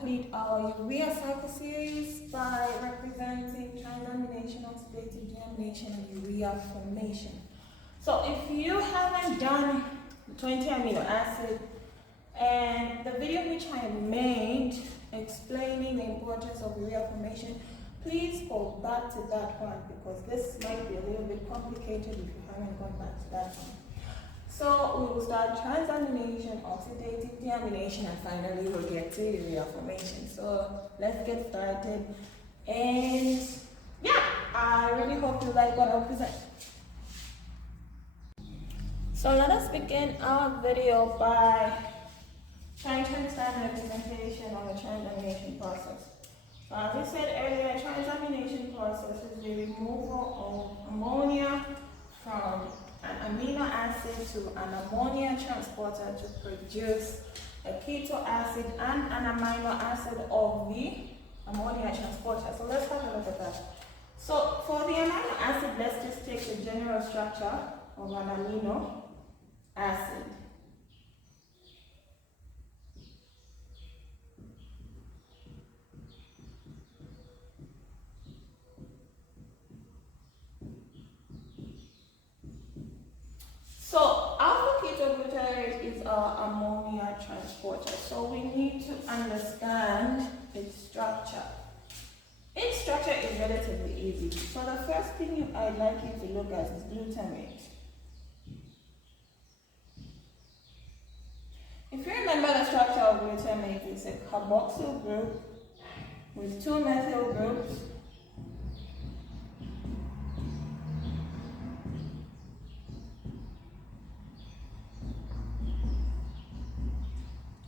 complete our urea cycle series by representing transamination, oxidative deamination, and urea formation. So if you haven't done 20 amino acid and the video which I made explaining the importance of urea formation, please go back to that one because this might be a little bit complicated if you haven't gone back to that one. So we will start transamination, oxidative deamination, and finally we'll get to urea formation. So let's get started. And yeah, I really hope you like what I'll present. So let us begin our video by trying to understand the representation of the transamination process. So as I said earlier, the transamination process is the removal of ammonia from an amino acid to an ammonia transporter to produce a keto acid and an amino acid of the ammonia transporter. So let's have a look at that. So for the amino acid, let's just take the general structure of an amino acid. So alpha-ketoglutarate is our ammonia transporter. So we need to understand its structure. Its structure is relatively easy. So the first thing I'd like you to look at is glutamate. If you remember the structure of glutamate, it's a carboxyl group with two methyl groups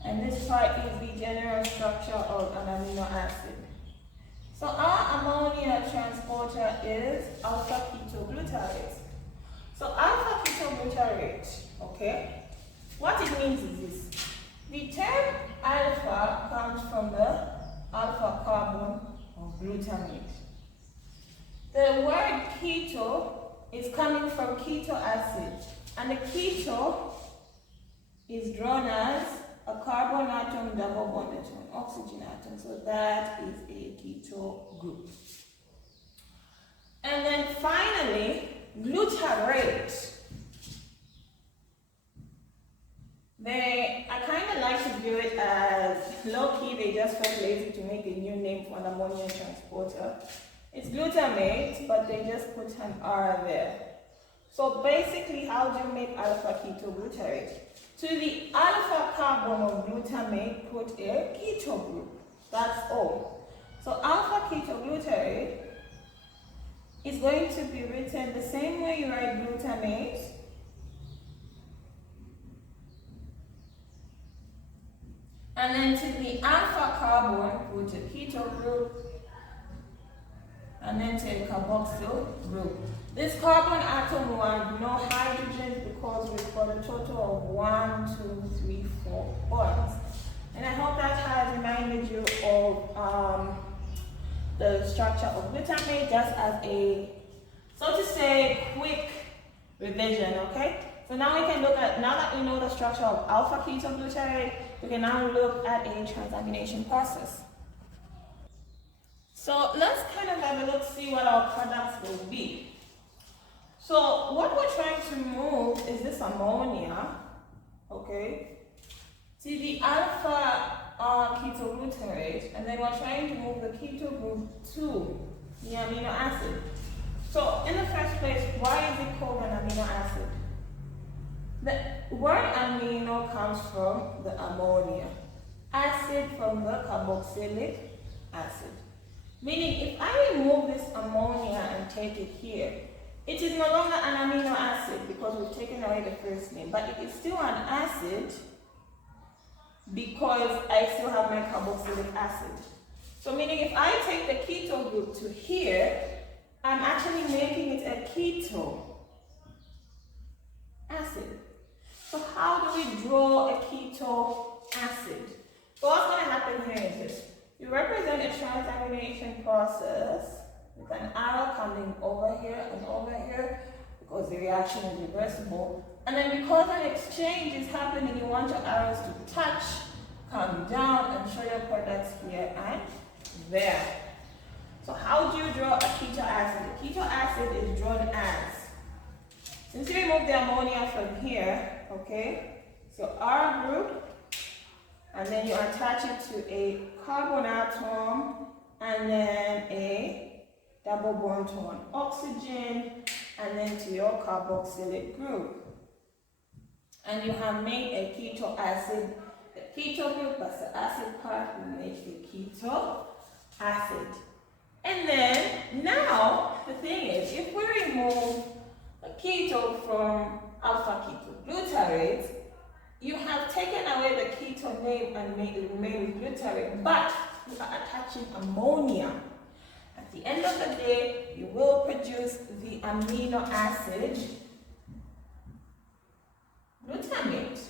and this part is the general structure of an amino acid. So our ammonia transporter is alpha-ketoglutarate. So alpha-ketoglutarate, okay, what it means is this. The term alpha comes from the alpha carbon of glutamate. The word keto is coming from keto acid, and the keto is drawn as a carbon atom double bonded to an oxygen atom. So that is a keto group. And then finally, glutarate. I kind of like to view it as low-key, they just felt lazy to make a new name for an ammonia transporter. It's glutamate, but they just put an R there. So basically, how do you make alpha-ketoglutarate? To the alpha carbon of glutamate, put a keto group. That's all. So alpha-ketoglutarate is going to be written the same way you write glutamate. And then to the alpha carbon, put a keto group. And then to a carboxyl group. This carbon atom will have no hydrogens because we've got a total of 1, 2, 3, 4 bonds. And I hope that has reminded you of the structure of glutamate just as a, so to say, quick revision, okay? So now we can look at, now that we know the structure of alpha-ketoglutarate, we can now look at a transamination process. So let's kind of have a look, see what our products will be. So what we're trying to move is this ammonia, okay, to the alpha ketoglutarate, and then we're trying to move the keto group to the amino acid. So in the first place, why is it called an amino acid? The word amino comes from the ammonia, acid from the carboxylic acid. Meaning, if I remove this ammonia and take it here, it is no longer an amino acid because we've taken away the first name, but it is still an acid because I still have my carboxylic acid. So meaning if I take the keto group to here, I'm actually making it a keto acid. So how do we draw a keto acid? So what's going to happen here is this. You represent a transamination process with an arrow coming over here and over here because the reaction is reversible. And then because an exchange is happening, you want your arrows to touch, come down and show your products here and there. So how do you draw a keto acid? A keto acid is drawn as, since you remove the ammonia from here, okay, so R group, and then you attach it to a carbon atom, and then a double bond to an oxygen, and then to your carboxylate group. And you have made a keto acid. The keto group plus the acid part will make the keto acid. And then now the thing is, if we remove the keto from alpha ketoglutarate, you have taken away the keto name and made it remain with glutarate, but you are attaching ammonia. At the end of the day, you will produce the amino acid glutamate.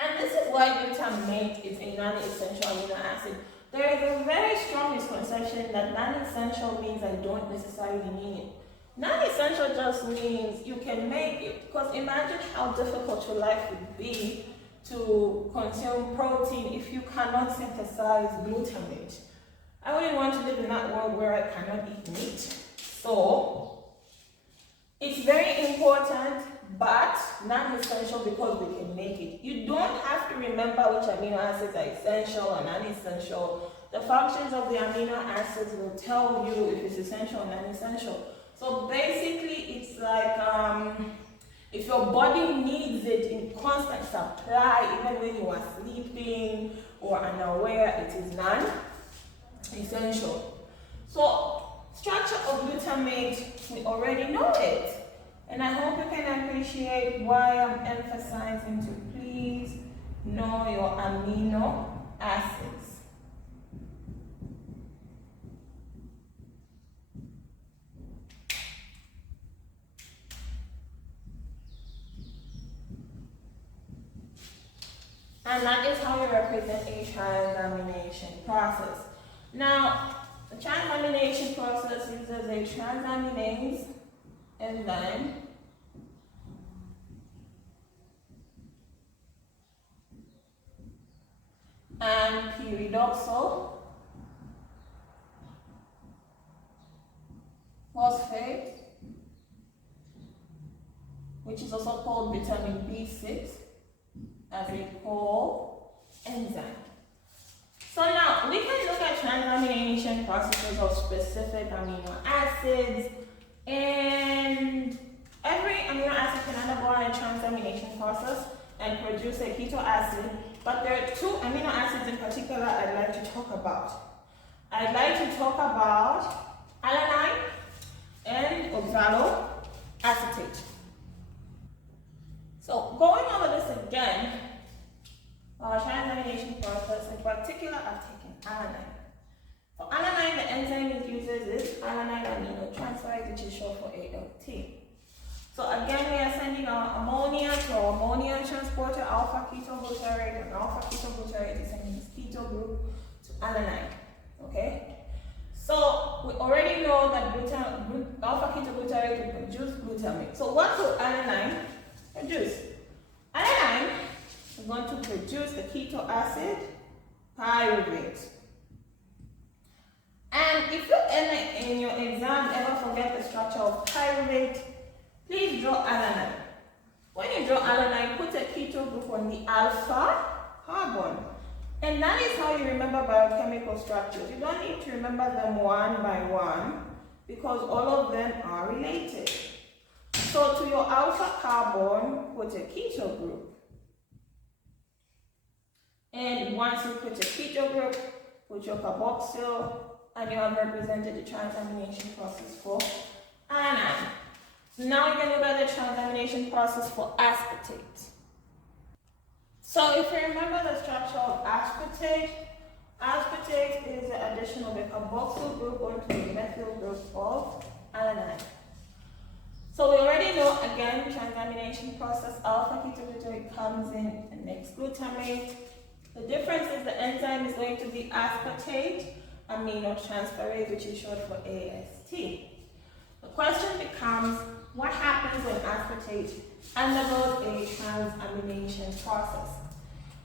And this is why glutamate is a non-essential amino acid. There is a very strong misconception that non-essential means I don't necessarily need it. Non-essential just means you can make it, because imagine how difficult your life would be to consume protein if you cannot synthesize glutamate. I wouldn't want to live in that world where I cannot eat meat. So it's very important, but non-essential because we can make it. You don't have to remember which amino acids are essential or non-essential. The functions of the amino acids will tell you if it's essential or non-essential. So basically, it's like if your body needs it in constant supply, even when you are sleeping or unaware, it is non-essential. So structure of glutamate, we already know it. And I hope you can appreciate why I'm emphasizing to please know your amino acids. And that is how you represent a transamination process. Now, the transamination process uses a transaminase enzyme and pyridoxal phosphate, which is also called vitamin B6, as a coenzyme. So now we can look at transamination processes of specific amino acids, and every amino acid can undergo a transamination process and produce a keto acid, but there are two amino acids in particular I'd like to talk about. I'd like to talk about alanine and oxaloacetate. So going over this again, our transamination process, in particular, I've taken alanine. For alanine, the enzyme it uses is alanine aminotransferase, which is short for ALT. So again, we are sending our ammonia to our ammonia transporter, alpha ketoglutarate, and alpha ketoglutarate is sending this keto group to alanine. Okay? So we already know that alpha ketoglutarate will produce glutamate. So what will alanine produce? Alanine is going to produce the keto acid pyruvate. And if you in your exam ever forget the structure of pyruvate, please draw alanine. When you draw alanine, put a keto group on the alpha carbon. And that is how you remember biochemical structures. You don't need to remember them one by one because all of them are related. So to your alpha carbon, put a keto group. And once you put a keto group, put your carboxyl, and you have represented the transamination process for alanine. So now we're going to look at the transamination process for aspartate. So if you remember the structure of aspartate, aspartate is the addition of a carboxyl group onto a methyl group of alanine. So we already know, again, transamination process, alpha ketoglutarate comes in and makes glutamate. The difference is the enzyme is going to be aspartate aminotransferase, which is short for AST. The question becomes, what happens when aspartate undergoes a transamination process?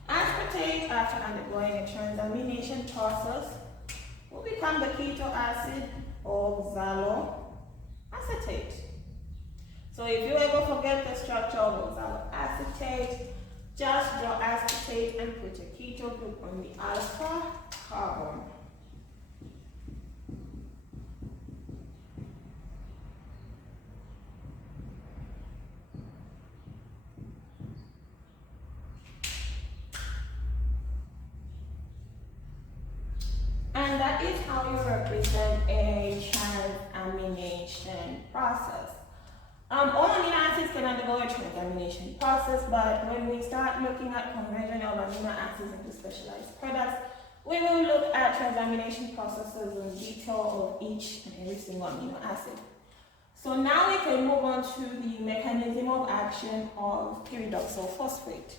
Aspartate, after undergoing a transamination process, will become the keto acid oxaloacetate. So if you ever forget the structure of oxaloacetate, just draw aspartate and put a keto group on the alpha carbon. And that is how you represent a transamination process. All amino acids can undergo a transamination process, but when we start looking at conversion of amino acids into specialized products, we will look at transamination processes in detail of each and every single amino acid. So now we can move on to the mechanism of action of pyridoxal phosphate.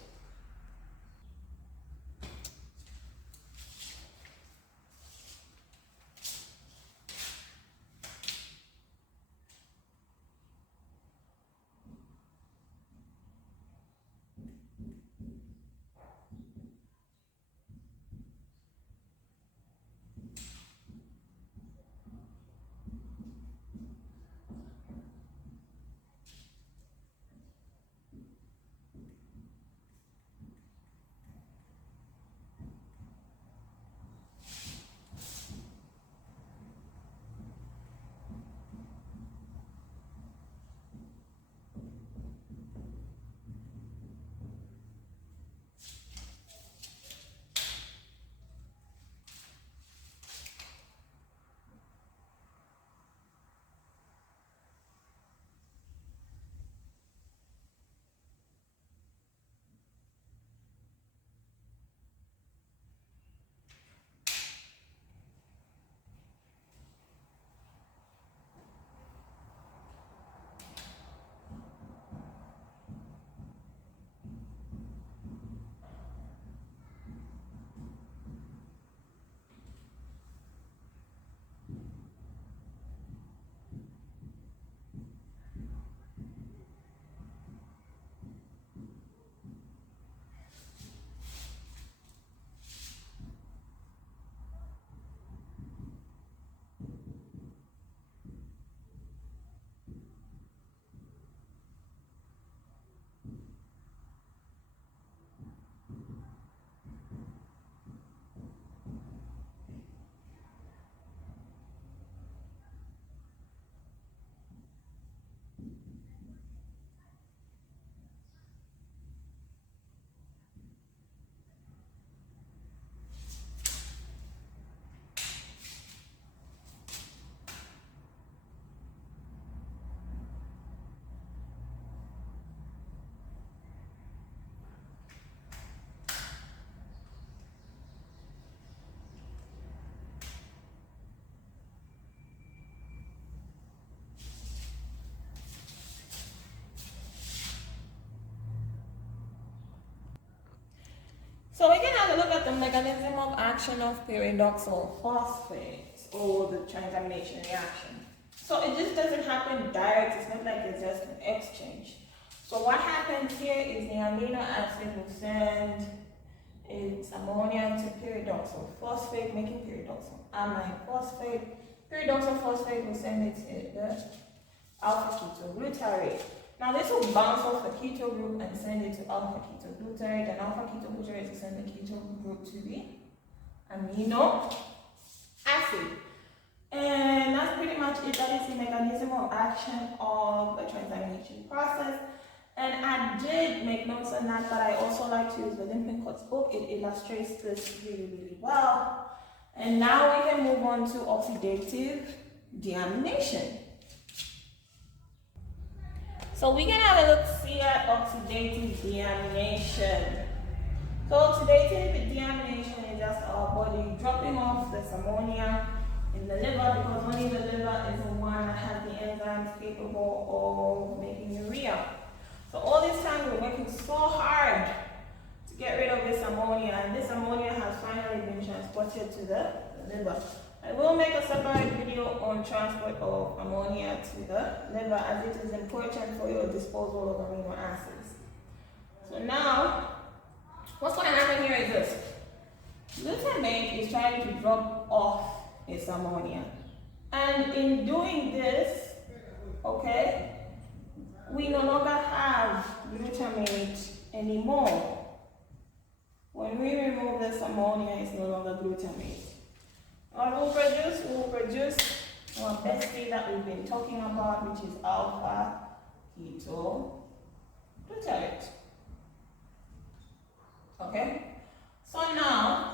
So we can have a look at the mechanism of action of pyridoxal phosphates or the transamination reaction. So it just doesn't happen direct, it's not like it's just an exchange. So what happens here is the amino acid will send its ammonia to pyridoxal phosphate, making pyridoxal amine phosphate. Pyridoxal phosphate will send it to the alpha ketoglutarate. Now this will bounce off the keto group and send it to alpha ketoglutarate, and alpha ketoglutarate will send the keto group to the amino acid. And that's pretty much it. That is the mechanism of action of the transamination process. And I did make notes on that, but I also like to use the Lippincot's book. It illustrates this really, really well. And now we can move on to oxidative deamination. So we can have a look see at oxidative deamination. So oxidative deamination is just our body dropping off this ammonia in the liver, because only the liver is the one that has the enzymes capable of making urea. So all this time we're working so hard to get rid of this ammonia, and this ammonia has finally been transported to the liver. I will make a separate video on transport of ammonia to the liver, as it is important for your disposal of amino acids. So now, what's going to happen ammonia. And in doing this, okay, we no longer have glutamate anymore. When we remove this ammonia, it's no longer glutamate. What we'll produce our bestie that we've been talking about, which is alpha ketoglutarate. Okay? So now,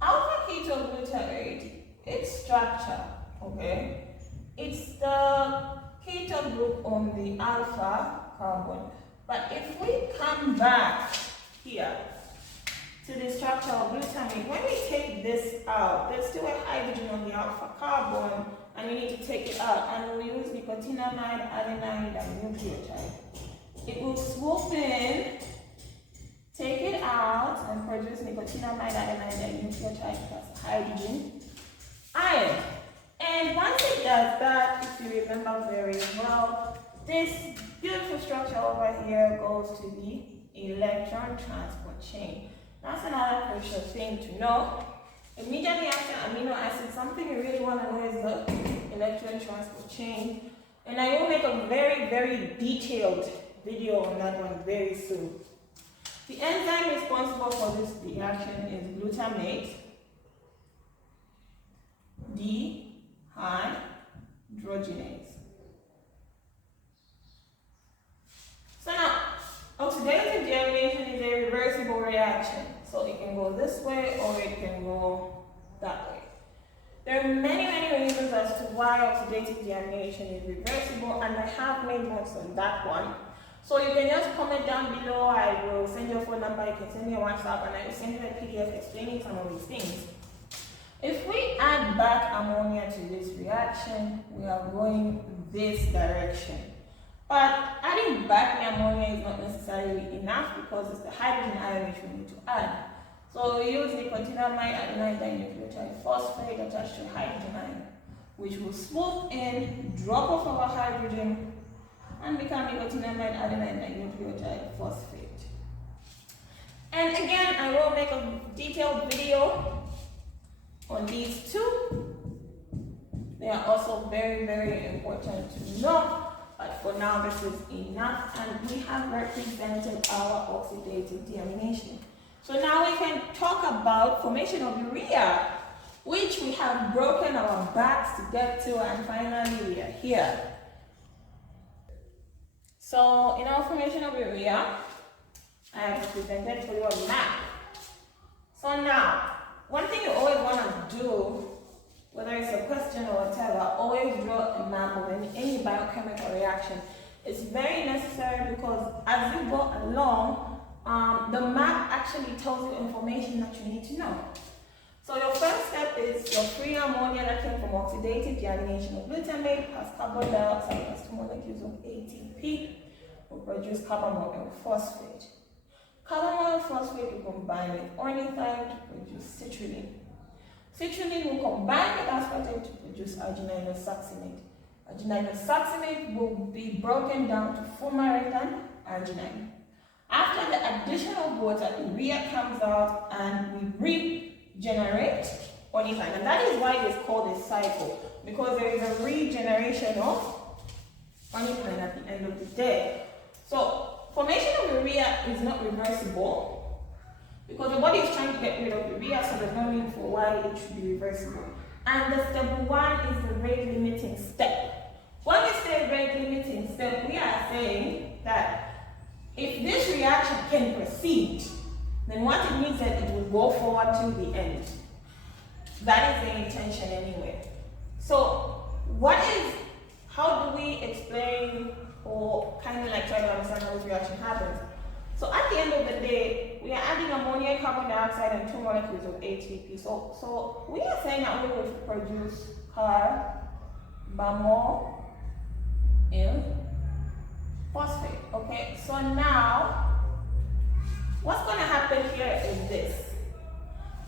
alpha ketoglutarate, its structure, okay? It's the keto group on the alpha carbon. But if we come back here to the structure of glutamate, when we take this out, there's still a hydrogen on the alpha carbon, and you need to take it out, and we use nicotinamide adenine dinucleotide. It will swoop in, take it out, and produce nicotinamide adenine dinucleotide plus hydrogen ion. And once it does that, if you remember very well, this beautiful structure over here goes to the electron transport chain. That's another crucial thing to know. Immediately after amino acid, something you really want to know is the electron transport chain. And I will make a very, very detailed video on that one very soon. The enzyme responsible for this reaction is glutamate dehydrogenase. So now, oxidative deamination is a reversible reaction. So it can go this way or it can go that way. There are many, many reasons as to why oxidative deamination is reversible, and I have made notes on that one. So you can just comment down below. I will send you a phone number, you can send me a WhatsApp, and I will send you a PDF explaining some of these things. If we add back ammonia to this reaction, we are going this direction. But adding back the ammonia is not necessarily enough because it's the hydrogen ion which we need to add. So we use nicotinamide adenine dinucleotide phosphate attached to hydrogen ion, which will swoop in, drop off our hydrogen, and become nicotinamide adenine dinucleotide phosphate. And again, I will make a detailed video on these two. They are also very, very important to know. But for now, this is enough, and we have represented our oxidative deamination. So now we can talk about formation of urea, which we have broken our backs to get to, and finally we are here. So in our formation of urea, I have presented for you a map. So now, one thing you always want to do, whether it's a question or whatever, always draw a map of any biochemical reaction. It's very necessary because as you go along, the map actually tells you information that you need to know. So your first step is your free ammonia that came from oxidative deamination of glutamate plus carbon dioxide plus 2 molecules of ATP will produce carbon monophosphate. Carbon monophosphate will combine with ornithine to produce citrulline. Citrulline will combine with aspartate to produce argininosuccinate. Argininosuccinate will be broken down to fumarate and arginine. After the additional water, urea comes out and we regenerate ornithine. And that is why it is called a cycle, because there is a regeneration of ornithine at the end of the day. So formation of urea is not reversible, because the body is trying to get rid of urea, so there's no need for why it should be reversible. And the step 1 is the rate limiting step. When we say rate limiting step, we are saying that if this reaction can proceed, then what it means that it will go forward to the end. That is the intention anyway. So how do we explain or kind of like try to understand how this reaction happens? So at the end of the day, we are adding ammonia and carbon dioxide and 2 molecules of ATP. So we are saying that we will produce carbamyl phosphate. Okay, so now what's going to happen here is this.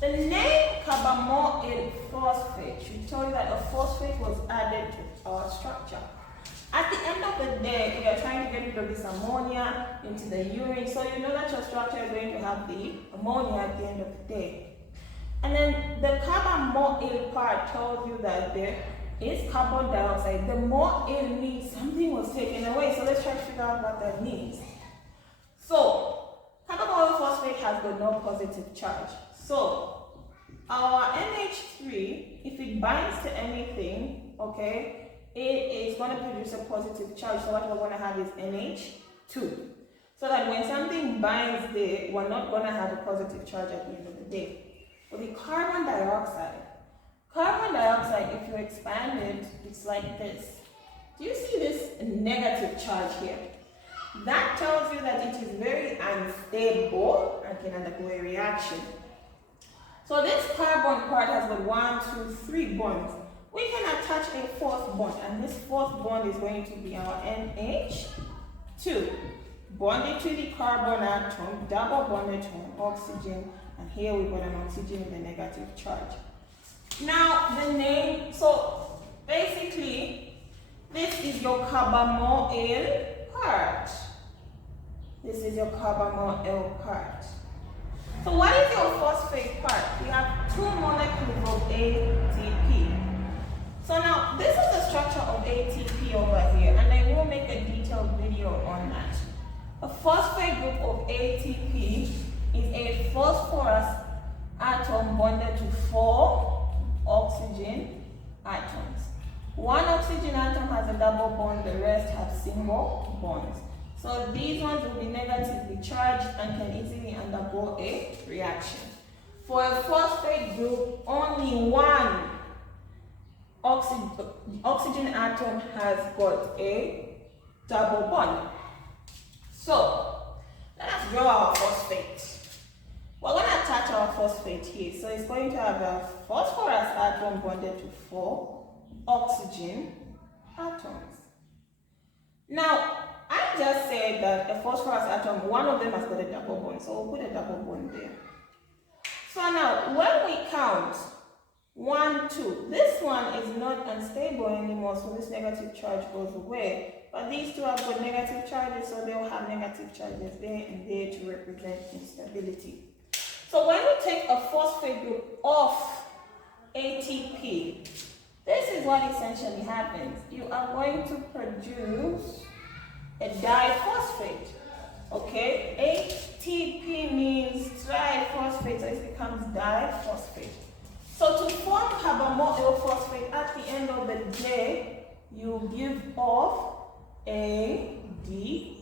The name carbamyl phosphate should tell you that a phosphate was added to our structure. At the end of the day, we are trying to get rid of this ammonia into the urine, so you know that your structure is going to have the ammonia at the end of the day. And then the carbonyl part tells you that there is carbon dioxide. The moil means something was taken away. So let's try to figure out what that means. So carbonyl phosphate has got no positive charge. So our NH3, if it binds to anything, okay, it is going to produce a positive charge. So what we're going to have is NH2. So that when something binds there, we're not going to have a positive charge at the end of the day. For the carbon dioxide, if you expand it, it's like this. Do you see this negative charge here? That tells you that it is very unstable and can undergo a reaction. So this carbon part has got 1, 2, 3 bonds. We can attach a fourth bond, and this fourth bond is going to be our NH2. Bonded to the carbon atom, double bonded to an oxygen, and here we've got an oxygen with a negative charge. Now the name, so basically this is your carbonyl part. This is your carbonyl part. So what is your phosphate part? We have 2 molecules of ATP. So now this is the structure of ATP over here, and I will make a detailed video on that. A phosphate group of ATP is a phosphorus atom bonded to 4 oxygen atoms. 1 oxygen atom has a double bond, the rest have single bonds. So these ones will be negatively charged and can easily undergo a reaction. For a phosphate group, only 1 oxygen atom has got a double bond. So let us draw our phosphate. We're going to attach our phosphate here. So it's going to have a phosphorus atom bonded to 4 oxygen atoms. Now, I just said that a phosphorus atom, one of them has got a double bond. So we'll put a double bond there. So now, when we count 1, 2, this one is not unstable anymore. So this negative charge goes away. But these two have got negative charges, so they'll have negative charges there and there to represent instability. So when we take a phosphate group off ATP, this is what essentially happens. You are going to produce a diphosphate. Okay? ATP means triphosphate, so it becomes diphosphate. So to form carbonyl phosphate, at the end of the day, you give off ADP.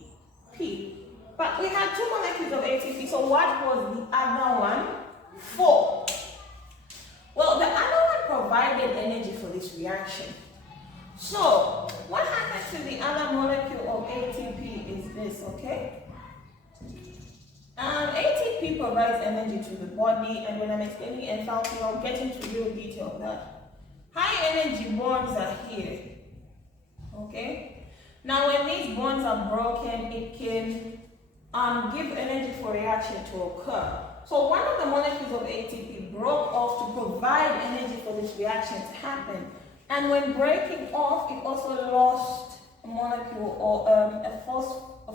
But we had 2 molecules of ATP, so what was the other one for? Well, the other one provided energy for this reaction. So, what happens to the other molecule of ATP is this, okay? ATP provides energy to the body, and when I'm explaining enthalpy, I'll get into real detail of that. High energy bonds are here, okay? Now, when these bonds are broken, it can give energy for reaction to occur. So one of the molecules of ATP broke off to provide energy for this reaction to happen. And when breaking off, it also lost a molecule or a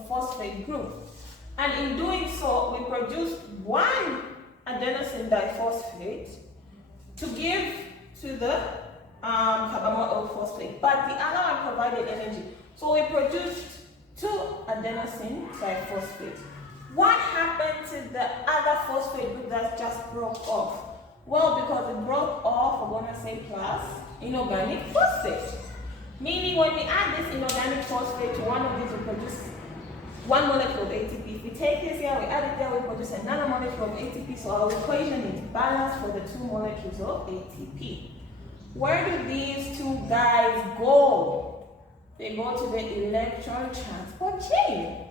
phosphate group. And in doing so, we produced 1 adenosine diphosphate to give to the carbonyl phosphate. But the other one provided energy. So we produced 2 adenosine triphosphate. What happened to the other phosphate group that just broke off? Well, because it broke off, we're going to say plus inorganic phosphate. Meaning when we add this inorganic phosphate to one of these, we produce 1 molecule of ATP. If we take this here, we add it there, we produce another molecule of ATP. So our equation is balanced for the 2 molecules of ATP. Where do these 2 guys go? They go to the electron transport chain.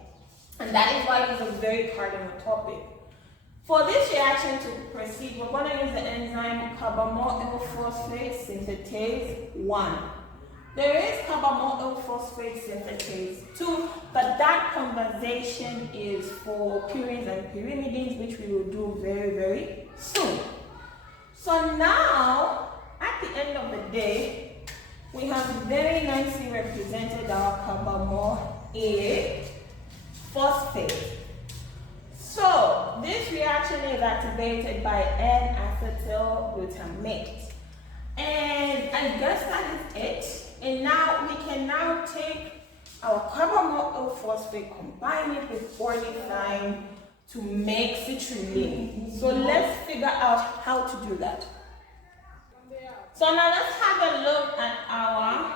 And that is why it's a very cardinal topic. For this reaction to proceed, we're going to use the enzyme carbonyl phosphate synthetase 1. There is carbonyl phosphate synthetase 2, but that conversation is for purines and pyrimidines, which we will do very, very soon. So now, at the end of the day, we have very nicely represented our carbonyl phosphate. So this this reaction is activated by N-acetylglutamate. And I guess that is it. And now we can now take our carbamoyl phosphate, combine it with ornithine to make citrulline. So let's figure out how to do that. So now let's have a look at our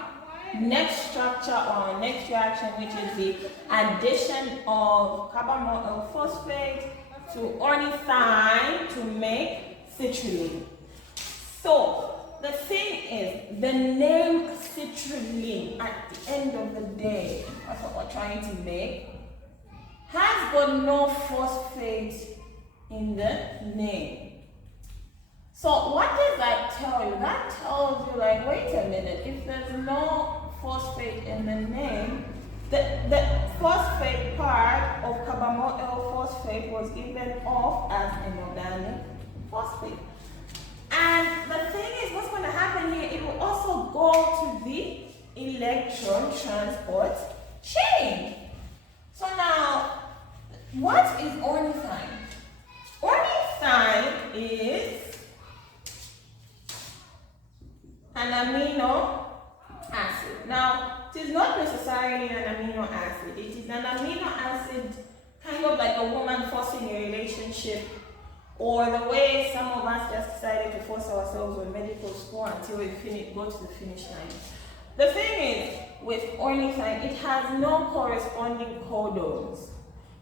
next structure or next reaction, which is the addition of carbamoyl phosphate to ornithine to make citrulline. So the thing is, the name citrulline at the end of the day, that's what we're trying to make, has got no phosphate in the name. So what does that tell you? That tells you, like, wait a minute, if there's no phosphate in the name, the phosphate part of carbamoyl phosphate was given off as inorganic phosphate. And the thing is, what's going to happen here, it will also go to the electron transport chain. So now, what is ornithine? Ornithine is an amino acid. Now, it is not necessarily an amino acid. It is an amino acid, kind of like a woman forcing a relationship, or the way some of us just decided to force ourselves with medical school until we go to the finish line. The thing is, with ornithine, it has no corresponding codons.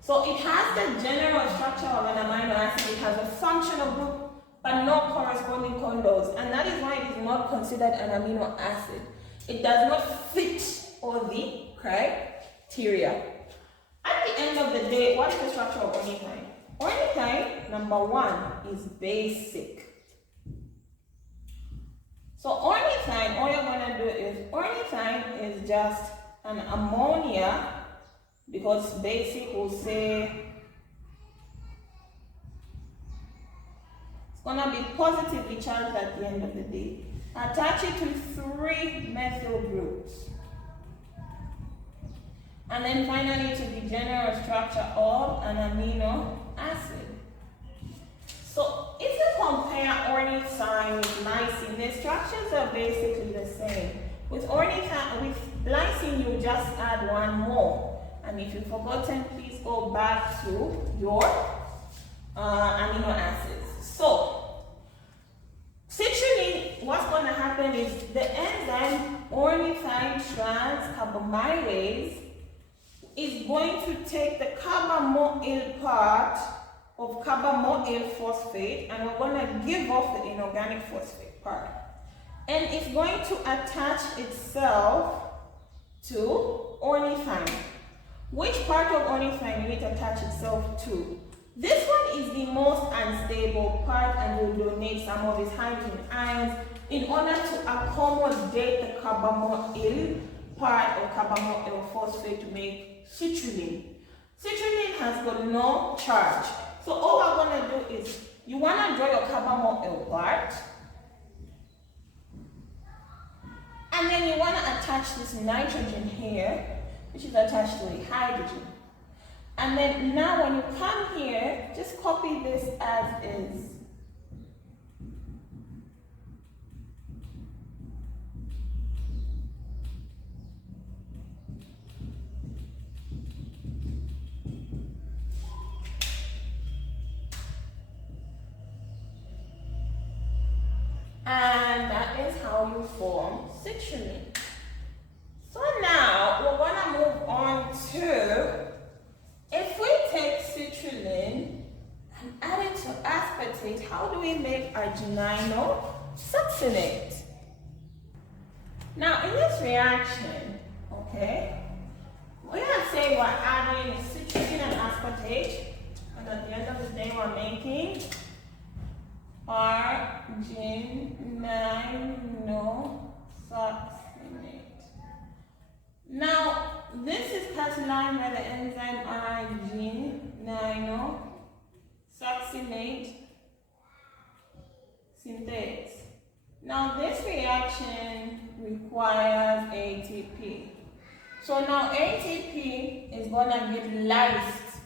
So it has the general structure of an amino acid, it has a functional group, but no corresponding codons. And that is why it is not considered an amino acid. It does not fit all the criteria. At the end of the day, what is the structure of ornithine? Ornithine, number one, is basic. So ornithine, all you're going to do is, ornithine is just an ammonia, because basic will say it's going to be positively charged at the end of the day. Attach it to 3 methyl groups. And then finally to the general structure of an amino acid. So if you compare ornithine with lysine, the structures are basically the same. With lysine, you just add one more. And if you've forgotten, please go back to your amino acids. So citrulline, what's going to happen is the enzyme ornithine transcarbamylase is going to take the carbamoyl part of carbamoyl phosphate, and we're going to give off the inorganic phosphate part. And it's going to attach itself to ornithine. Which part of ornithine will it attach itself to? This one is the most unstable part and will donate some of its hydrogen ions in order to accommodate the carbamoyl part of carbamoyl phosphate to make citrulline. Citrulline has got no charge. So all we're going to do is, you want to draw your carbamoyl part, and then you want to attach this nitrogen here, which is attached to a hydrogen. And then now when you come here, just copy this as is. And that is how you form citrulline. So now we're going to move on to, if we take citrulline and add it to aspartate, how do we make argininosuccinate? Now in this reaction, okay, we are saying we're adding citrulline and aspartate, and at the end of the day we're making argininosuccinate. Now, this is catalyzed by the enzyme argininosuccinate synthase. Now, this reaction requires ATP. So now ATP is going to get lysed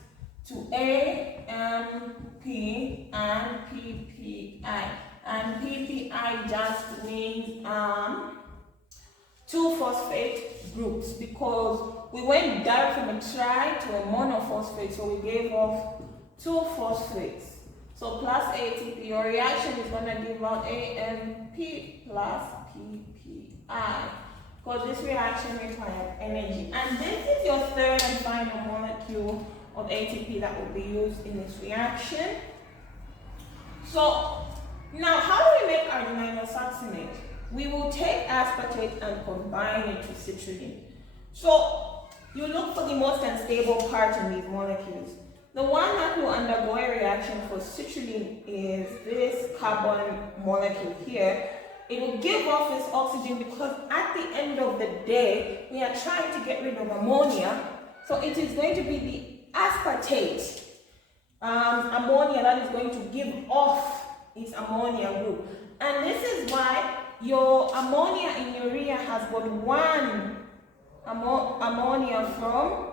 to AMP. P and PPI. And PPI just means 2 phosphate groups, because we went direct from a tri to a monophosphate, so we gave off 2 phosphates. So plus ATP, your reaction is going to give out AMP plus PPI, because this reaction requires energy. And this is your third and final molecule of ATP that will be used in this reaction. So now, how do we make arginine succinate? We will take aspartate and combine it to citrulline. So you look for the most unstable part in these molecules. The one that will undergo a reaction for citrulline is this carbon molecule here. It will give off this oxygen because at the end of the day, we are trying to get rid of ammonia. So it is going to be the aspartate ammonia that is going to give off its ammonia group. And this is why your ammonia in urea has got one ammonia from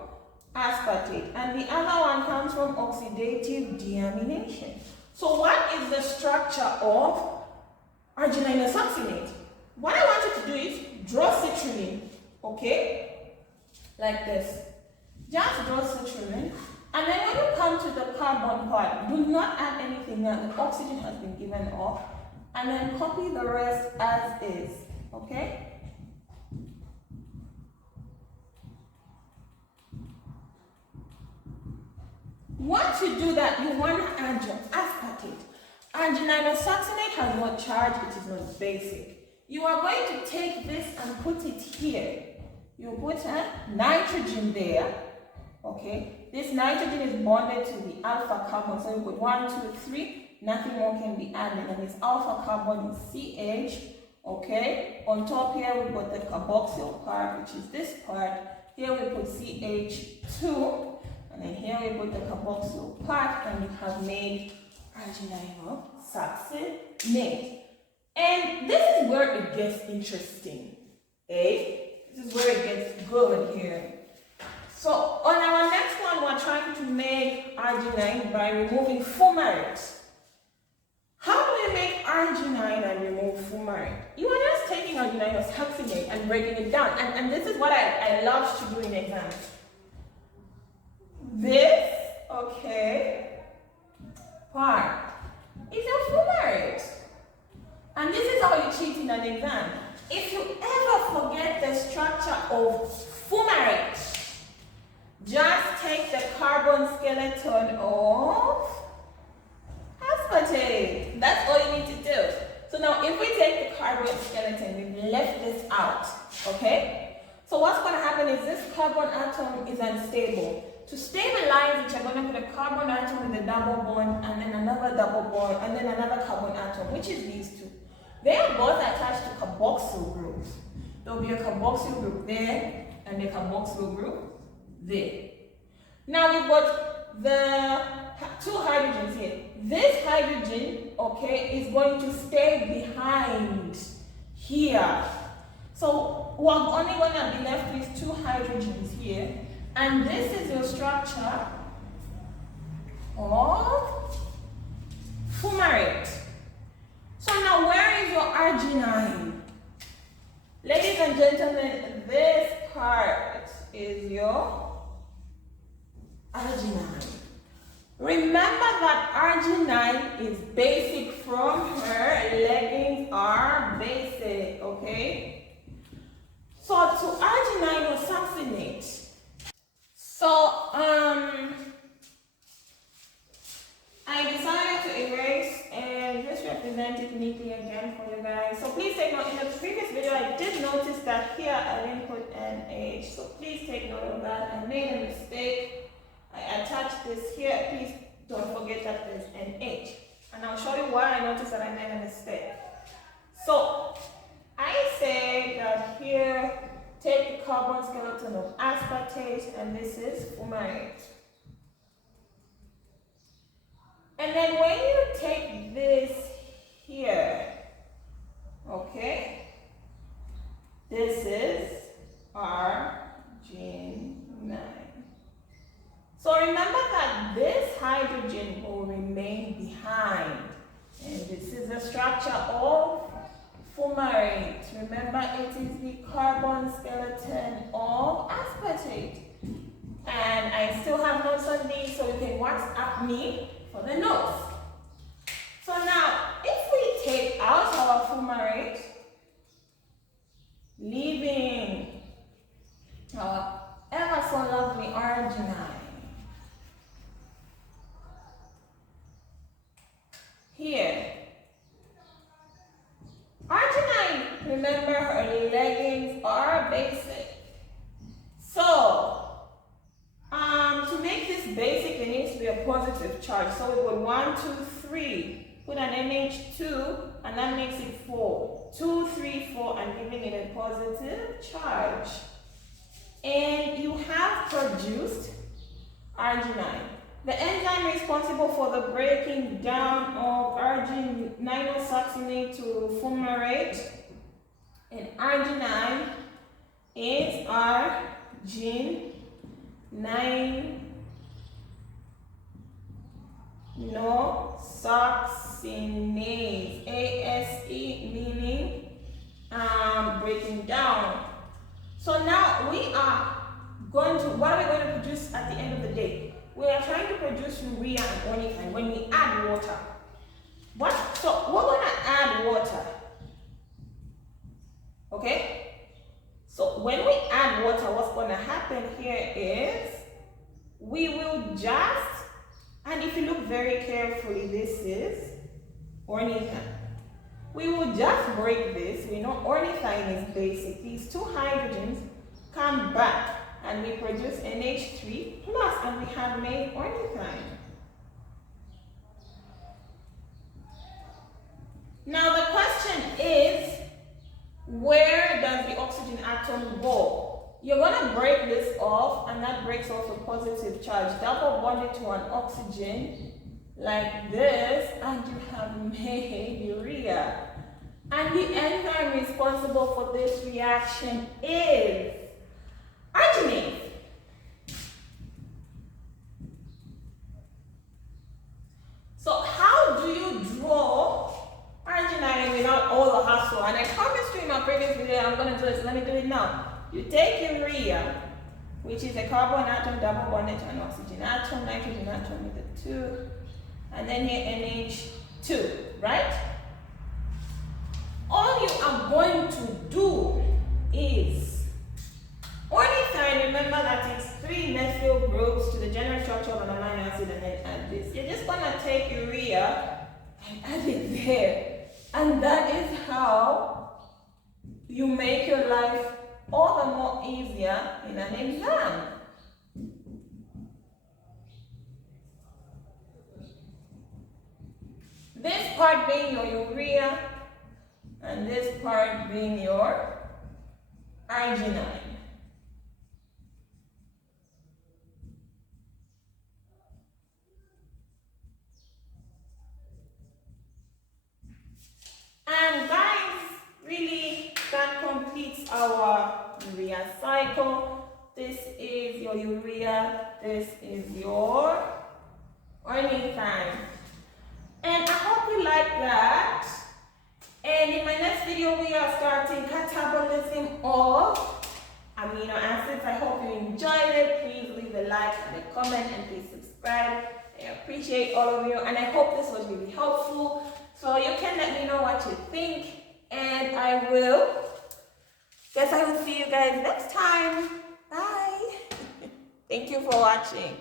aspartate, and the other one comes from oxidative deamination. So what is the structure of arginine succinate? What I want you to do is draw citrulline, okay? Like this. Just draw citrulline. And then when you come to the carbon part, do not add anything now. The oxygen has been given off. And then copy the rest as is, okay? Once you do that, you want to add your aspartate. Arginine succinate has no charge, it is not basic. You are going to take this and put it here. You put a nitrogen there, okay? This nitrogen is bonded to the alpha carbon, so you put 1, 2, 3. Nothing more can be added, and this alpha carbon is CH, okay? On top here we put the carboxyl part, which is this part. Here we put CH2, and then here we put the carboxyl part, and you have made arginine succinate. And this is where it gets interesting, okay? This is where it gets good here. So on our next one, we're trying to make arginine by removing fumarate. How do we make arginine and remove fumarate? You are just taking arginine succinate and breaking it down. And this is what I love to do in exams. This, okay, part is your fumarate. And this is how you cheat in an exam. If you ever forget the structure of fumarate, just take the carbon skeleton of aspartate. That's all you need to do. So now if we take the carbon skeleton, we've left this out, okay? So what's going to happen is this carbon atom is unstable. To stabilize it, you're going to put a carbon atom with a double bond, and then another double bond, and then another carbon atom, which is these two. They are both attached to carboxyl groups. There will be a carboxyl group there, and a carboxyl group there. Now we've got the 2 hydrogens here. This hydrogen, okay, is going to stay behind here. So we're only going to be left with 2 hydrogens here. And this is your structure of fumarate. So now where is your arginine? Ladies and gentlemen, this part is your arginine. Remember that arginine is basic from her. Leggings are basic, okay? So to arginine or succinate. So I decided to erase and just represent it neatly again for you guys. So please take note. In the previous video, I did notice that here I didn't put NH. So please take note of that. I made a mistake. I attached this here. Please don't forget that there's NH. And I'll show you why I noticed that I made a mistake. So I say that here, take the carbon skeleton of aspartate, and this is fumarate. And then when you take this here, okay, this is arginine. So remember that this hydrogen will remain behind. And this is the structure of fumarate. Remember, it is the carbon skeleton of aspartate. And I still have notes on these, so you can WhatsApp me for the notes. So now, if we take out our fumarate, leaving our ever so lovely arginine, here. Arginine, remember her leggings are basic. So, to make this basic, it needs to be a positive charge. So we would 1, 2, 3, put an NH2, and that makes it 4. 2, 3, 4, and giving it a positive charge. And you have produced arginine. The enzyme responsible for the breaking down of arginosuccinate to fumarate and arginine is arginosuccinase, ASE, meaning breaking down. So now we are going to, what are we going to produce at the end of the day? We are trying to produce urea and ornithine when we add water. What? So we're going to add water. Okay? So when we add water, what's going to happen here is we will just, and if you look very carefully, this is ornithine. We will just break this. We know ornithine is basic. These two hydrogens come back and we produce NH3 plus, and we have made ornithine. Now the question is, where does the oxygen atom go? You're going to break this off, and that breaks off a positive charge. Double bond it to an oxygen like this, and you have made urea. And the enzyme responsible for this reaction is arginine. So how do you draw arginine without all the hassle? And I promised you in my previous video I'm going to do this. Let me do it now. You take urea, which is a carbon atom double bonded to an oxygen atom, nitrogen atom with a 2, and then here NH2, right? All you are going to do is ornithine, remember that it's 3 methyl groups to the general structure of an amino acid, and then add this. You're just going to take urea and add it there. And that is how you make your life all the more easier in an exam. This part being your urea, and this part being your arginine. And guys, really that completes our urea cycle. This is your urea, this is your ornithine. And I hope you like that. And in my next video, we are starting catabolism of amino acids. I hope you enjoyed it. Please leave a like and a comment, and please subscribe. I appreciate all of you, and I hope this was really helpful. So you can let me know what you think, and I will see you guys next time. Bye. Thank you for watching.